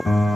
Thank.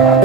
아,